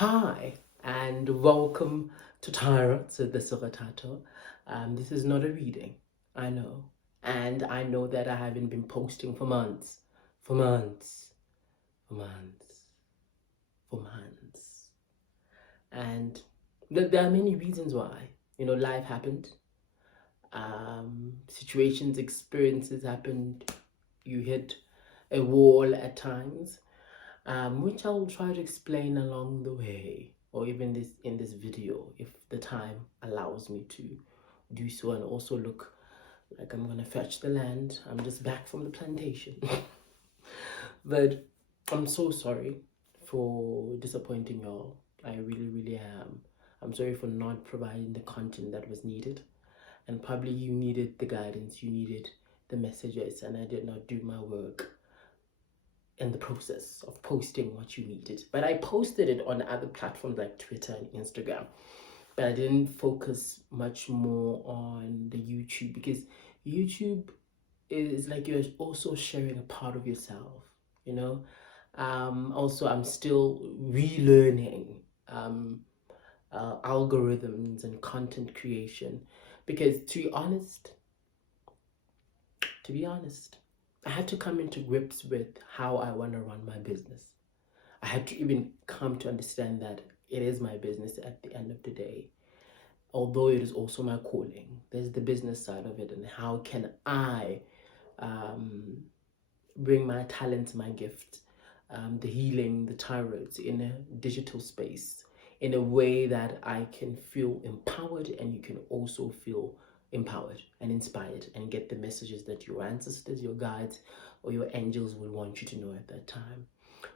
Hi, and welcome to Lesego Thato. This is not a reading, I know. And I know that I haven't been posting for months, for months, for months, for months. And there are many reasons why. Life happened, situations, experiences happened. You hit a wall at times, which I will try to explain along the way, or even this in this video, if the time allows me to do so, and also look like I'm gonna fetch the land. I'm just back from the plantation. But I'm so sorry for disappointing y'all. I really, really am. I'm sorry for not providing the content that was needed, and probably you needed the guidance, you needed the messages, and I did not do my work in the process of posting what you needed. But I posted it on other platforms like Twitter and Instagram. But I didn't focus much more on the YouTube, because YouTube is like you're also sharing a part of yourself, you know. Also, I'm still relearning um, algorithms and content creation, because to be honest, I had to come into grips with how I want to run my business. I had to even come to understand that it is my business at the end of the day. Although it is also my calling, there's the business side of it, and how can I um, bring my talents, my gifts, the healing, the tarots in a digital space in a way that I can feel empowered, and you can also feel empowered and inspired and get the messages that your ancestors, your guides, or your angels will want you to know at that time.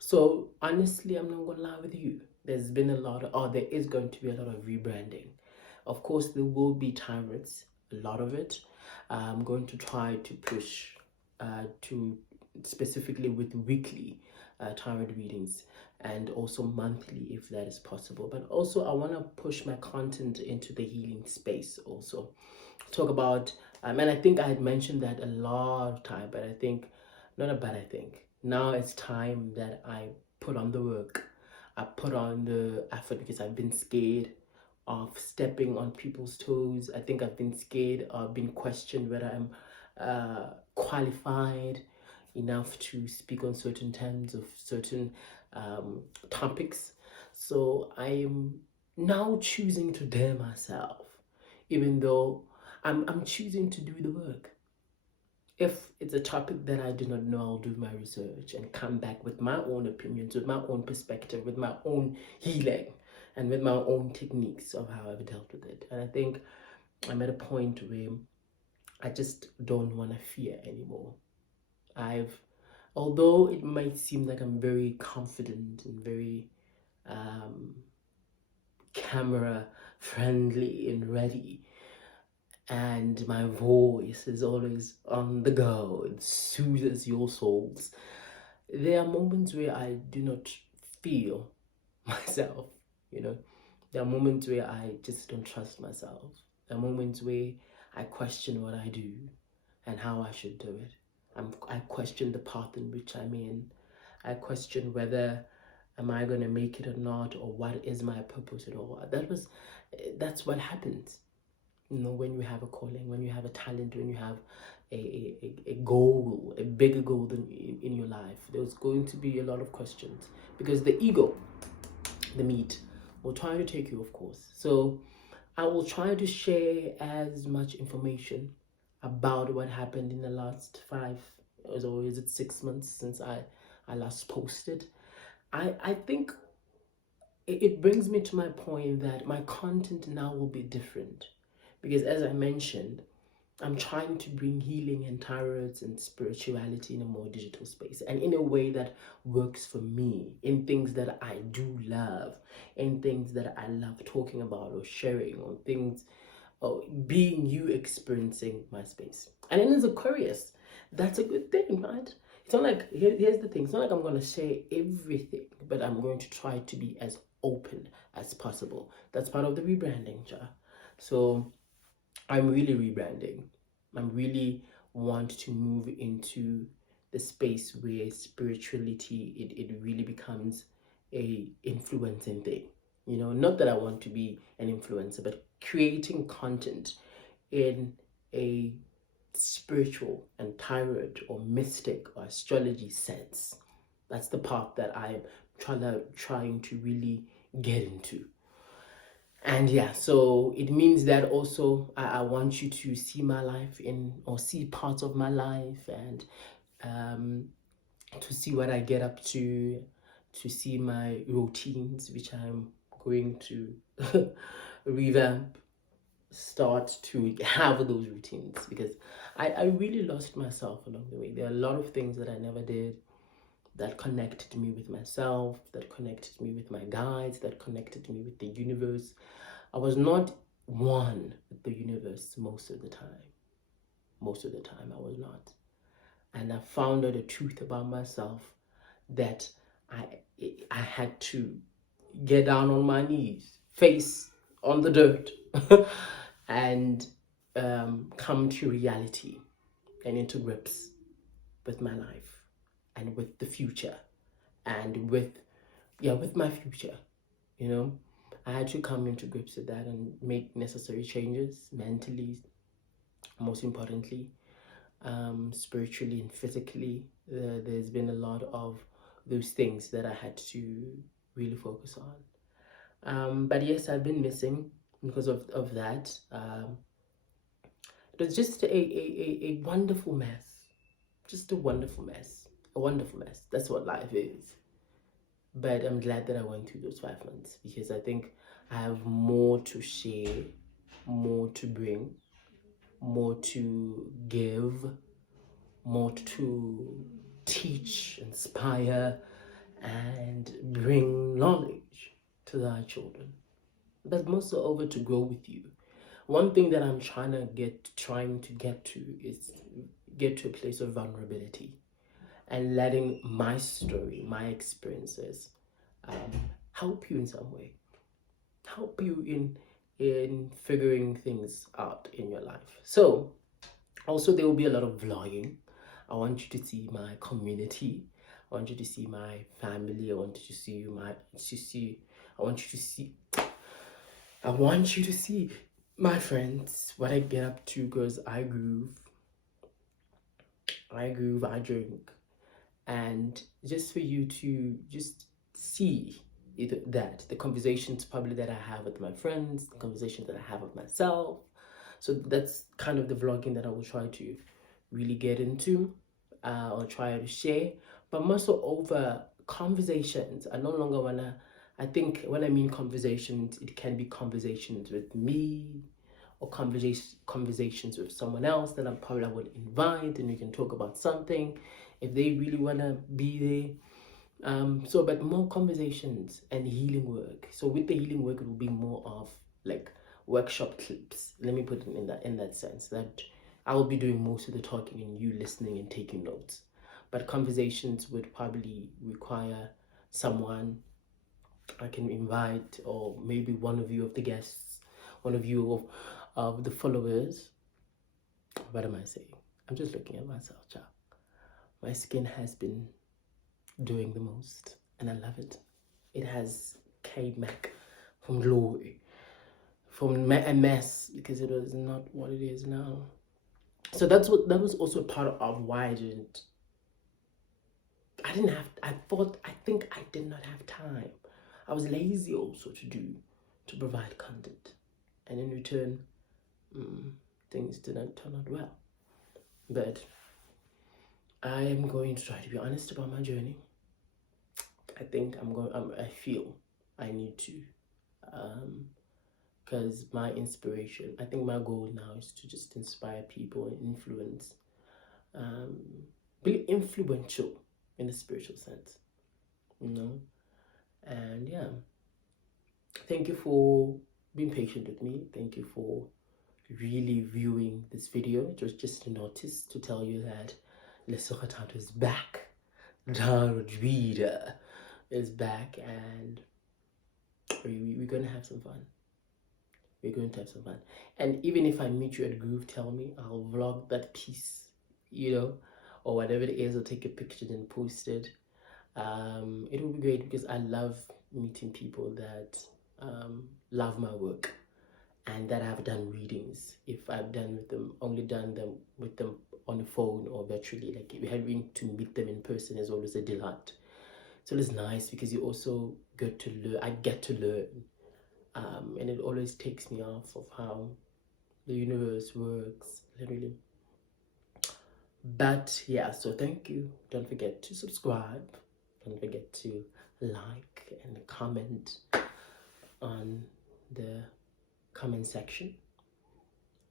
So honestly, I'm not gonna lie with you. There's been a lot of, or there is going to be a lot of rebranding. Of course, there will be tarots, a lot of it. I'm going to try to push to specifically with weekly tarot readings, and also monthly if that is possible. But also I want to push my content into the healing space, also talk about and I think I had mentioned that a lot of time, but I think not a bad I think now it's time that I put on the work, I put on the effort, because I've been scared of stepping on people's toes. I think I've been scared of being questioned whether I'm qualified enough to speak on certain terms of certain topics. So I am now choosing to dare myself, even though I'm choosing to do the work. If it's a topic that I do not know, I'll do my research and come back with my own opinions, with my own perspective, with my own healing, and with my own techniques of how I've dealt with it. And I think I'm at a point where I just don't want to fear anymore. I've, although it might seem like I'm very confident and very um, camera friendly and ready, and my voice is always on the go, it soothes your souls. There are moments where I do not feel myself, you know. There are moments where I just don't trust myself. There are moments where I question what I do and how I should do it. I question the path in which I'm in. I question whether am I going to make it or not, or what is my purpose at all. That's what happens, when you have a calling, when you have a talent, when you have a goal, a bigger goal than in your life. There's going to be a lot of questions, because the ego, the meat, will try to take you, of course. So I will try to share as much information about what happened in the last 6 months since I last posted. I think it brings me to my point that my content now will be different, because as I mentioned, I'm trying to bring healing and tarots and spirituality in a more digital space, and in a way that works for me, in things that I do love, in things that I love talking about or sharing, or things, or being you experiencing my space. And then as Aquarius, that's a good thing, right? It's not like, here's the thing, it's not like I'm going to share everything, but I'm going to try to be as open as possible. That's part of the rebranding, ja. So I'm really rebranding. I'm really want to move into the space where spirituality, it really becomes a influencing thing. You know, not that I want to be an influencer, but creating content in a spiritual and tarot or mystic or astrology sense. That's the path that I'm trying to really get into. And yeah, so it means that also I want you to see my life in, or see parts of my life, and um, to see what I get up to see my routines, which I'm going to revamp, start to have those routines, because I really lost myself along the way. There are a lot of things that I never did that connected me with myself, that connected me with my guides, that connected me with the universe. I was not one with the universe most of the time. Most of the time, I was not. And I found out the truth about myself, that I I had to get down on my knees, face on the dirt, and come to reality and into grips with my life and with the future and with my future. You know, I had to come into grips with that and make necessary changes mentally, most importantly, spiritually and physically. There's been a lot of those things that I had to really focus on. But yes, I've been missing because of that. It was just a wonderful mess. Just a wonderful mess. A wonderful mess. That's what life is. But I'm glad that I went through those 5 months, because I think I have more to share, more to bring, more to give, more to teach, inspire, and bring knowledge to thy children. But most over to grow with you. One thing that I'm trying to get to is get to a place of vulnerability, and letting my story, my experiences, help you in some way, help you in figuring things out in your life. So also there will be a lot of vlogging. I want you to see my community. I want you to see my family. I want you to see my friends, what I get up to, because I groove, I drink, and just for you to just see either that, the conversations probably that I have with my friends, the conversations that I have with myself. So that's kind of the vlogging that I will try to really get into, or try to share. But most over conversations, I no longer wanna, I think when I mean conversations, it can be conversations with me, or conversations with someone else that I probably would invite, and we can talk about something if they really want to be there. But more conversations and healing work. So with the healing work, it will be more of like workshop clips. Let me put it in that sense, that I will be doing most of the talking and you listening and taking notes. But conversations would probably require someone I can invite, or maybe one of you of the guests, one of you of the followers. What am I saying? I'm just looking at myself, child. My skin has been doing the most, and I love it. It has came back from glory, from a mess, because it was not what it is now. So that was also part of why I think I did not have time. I was lazy also to provide content, and in return, things didn't turn out well. But I am going to try to be honest about my journey. I think I feel I need to, because my inspiration, I think my goal now is to just inspire people and influence, be influential in a spiritual sense, you know. And yeah, thank you for being patient with me. Thank you for really viewing this video. It was just a notice to tell you that Lesego Thato is back. The reader is back, and we're gonna have some fun. We're going to have some fun. And even if I meet you at Groove, tell me, I'll vlog that piece, or whatever it is, I'll take a picture and post it. It will be great because I love meeting people that love my work and that I've done readings. If I've done with them, only done them with them on the phone or virtually, like having to meet them in person is always a delight. So it's nice because you also get to learn. I get to learn, and it always takes me off of how the universe works, literally. But yeah, so thank you. Don't forget to subscribe. Don't forget to like and comment on the comment section.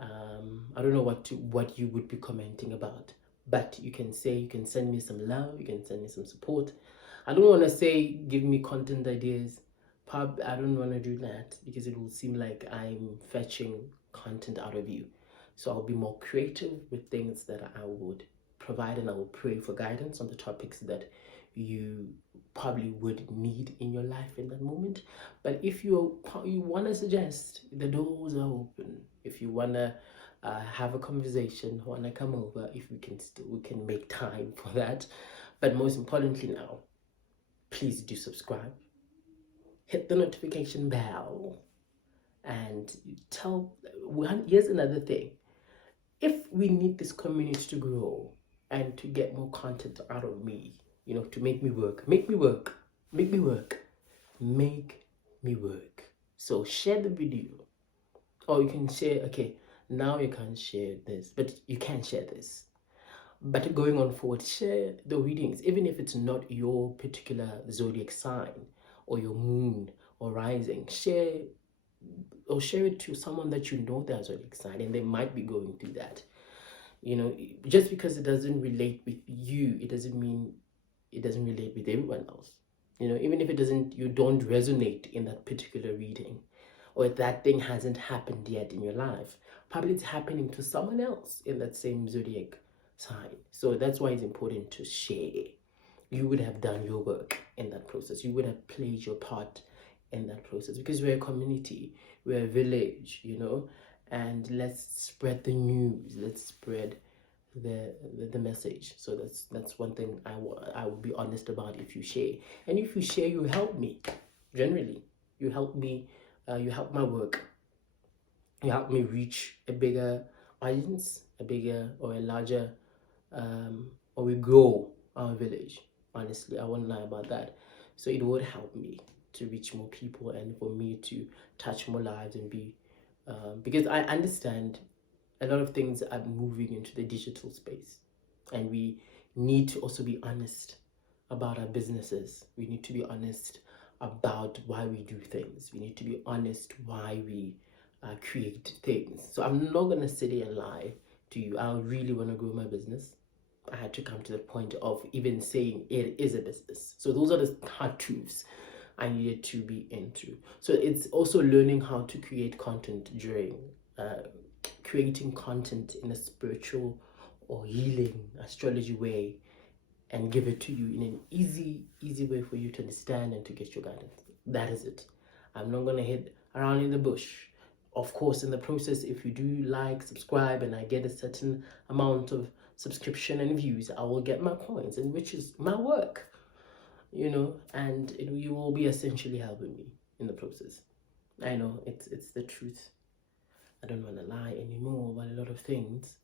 I don't know what you would be commenting about, but you can send me some love, you can send me some support. I don't want to say give me content ideas. I don't want to do that because it will seem like I'm fetching content out of you. So I'll be more creative with things that I would provide, and I will pray for guidance on the topics that you probably would need in your life in that moment. But if you want to suggest, the doors are open. If you want to have a conversation, want to come over, if we can make time for that. But most importantly now, please do subscribe, hit the notification bell, and here's another thing. If we need this community to grow and to get more content out of me, to make me work, make me work, make me work, make me work. So share the video, or you can share, okay, now you can't share this, but you can share this. But going on forward, share the readings, even if it's not your particular zodiac sign or your moon or rising. Share it to someone that you know their zodiac sign, and they might be going through that. Just because it doesn't relate with you, it doesn't mean it doesn't relate with everyone else. Even if you don't resonate in that particular reading, or if that thing hasn't happened yet in your life, probably it's happening to someone else in that same zodiac sign. So that's why it's important to share. You would have done your work in that process. You would have played your part in that process, because we're a community, we're a village, and let's spread the news, let's spread the message. So that's one thing I will be honest about. If you share, and if you share, you help me. Generally, you help me, you help my work, you help me reach a bigger audience, a bigger or a larger, or we grow our village. Honestly, I won't lie about that. So it would help me to reach more people, and for me to touch more lives and be, because I understand a lot of things are moving into the digital space, and we need to also be honest about our businesses. We need to be honest about why we do things. We need to be honest why we create things. So I'm not going to sit here and lie to you. I really want to grow my business. I had to come to the point of even saying it is a business. So those are the hard truths I needed to be into. So it's also learning how to create content during creating content in a spiritual or healing astrology way, and give it to you in an easy way for you to understand and to get your guidance. That is it. I'm not going to hit around in the bush. Of course, in the process, if you do subscribe, and I get a certain amount of subscription and views, I will get my coins, and which is my work, and you will be essentially helping me in the process. I know it's the truth. I don't want to lie anymore about a lot of things.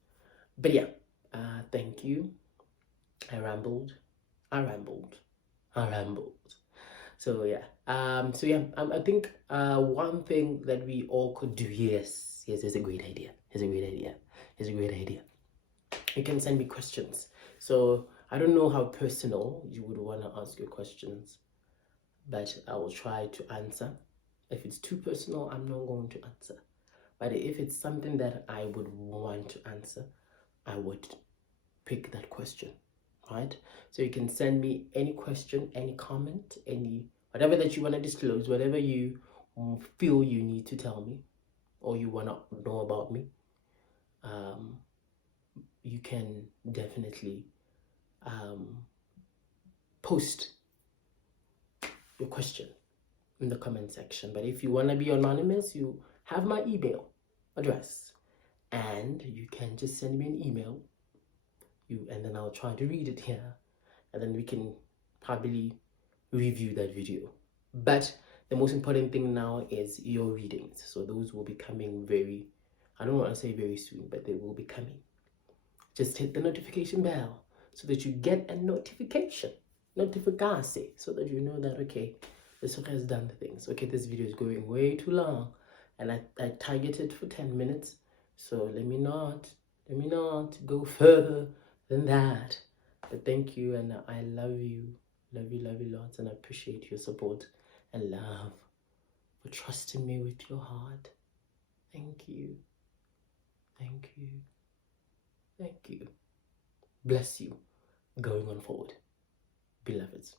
But yeah, thank you. I rambled. So yeah. I think one thing that we all could do, yes, is a great idea. You can send me questions. So I don't know how personal you would want to ask your questions, but I will try to answer. If it's too personal, I'm not going to answer. But if it's something that I would want to answer, I would pick that question, right? So you can send me any question, any comment, whatever that you want to disclose, whatever you feel you need to tell me or you want to know about me. You can definitely post your question in the comment section. But if you want to be anonymous, you have my email address, and you can just send me an email, and then I'll try to read it here, and then we can probably review that video. But the most important thing now is your readings. So those will be coming very, I don't want to say very soon, but they will be coming. Just hit the notification bell so that you get a notification, so that you know that, okay, this one has done the things. Okay, this video is going way too long, and I targeted for 10 minutes. So let me not go further than that. But thank you, and I love you lots, and I appreciate your support and love for trusting me with your heart. Thank you. Thank you. Thank you. Bless you going on forward, beloveds.